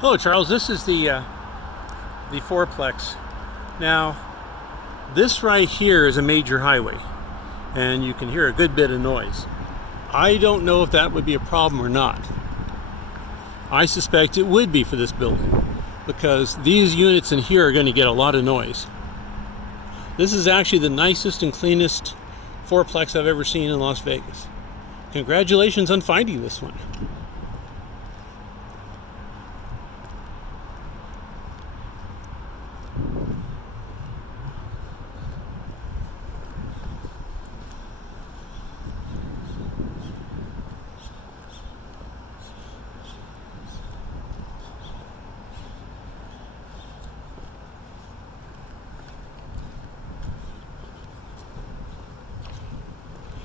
Hello, Charles. This is the fourplex. Now, this right here is a major highway, and you can hear a good bit of noise. I don't know if that would be a problem or not. I suspect it would be for this building, because these units in here are going to get a lot of noise. This is actually the nicest and cleanest fourplex I've ever seen in Las Vegas. Congratulations on finding this one.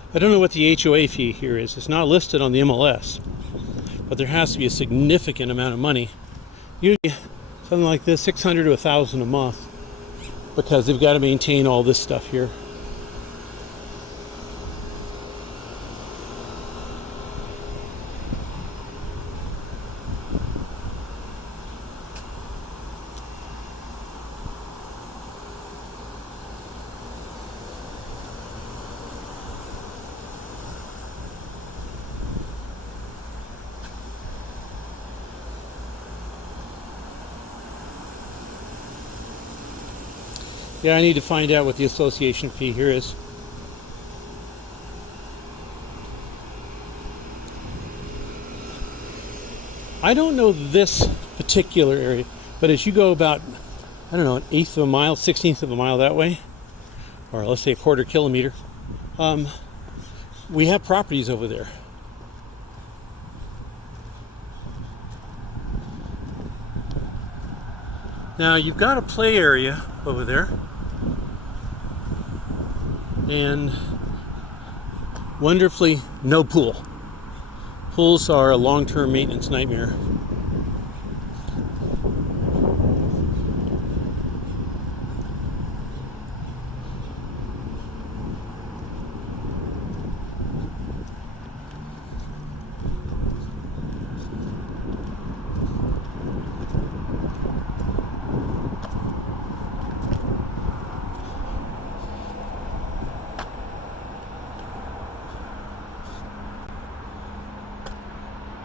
I don't know what the HOA fee here is. It's not listed on the MLS, but there has to be a significant amount of money. Usually something like this, $600 to $1,000 a month, because they've got to maintain all this stuff here. Yeah, I need to find out what the association fee here is. I don't know this particular area, but as you go about, I don't know, an eighth of a mile, 16th of a mile that way, or let's say a quarter kilometer, we have properties over there. Now you've got a play area over there, and wonderfully no pool. Pools are a long-term maintenance nightmare.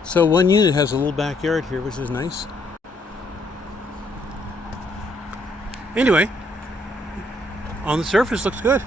So one unit has a little backyard here, which is nice. Anyway, on the surface looks good.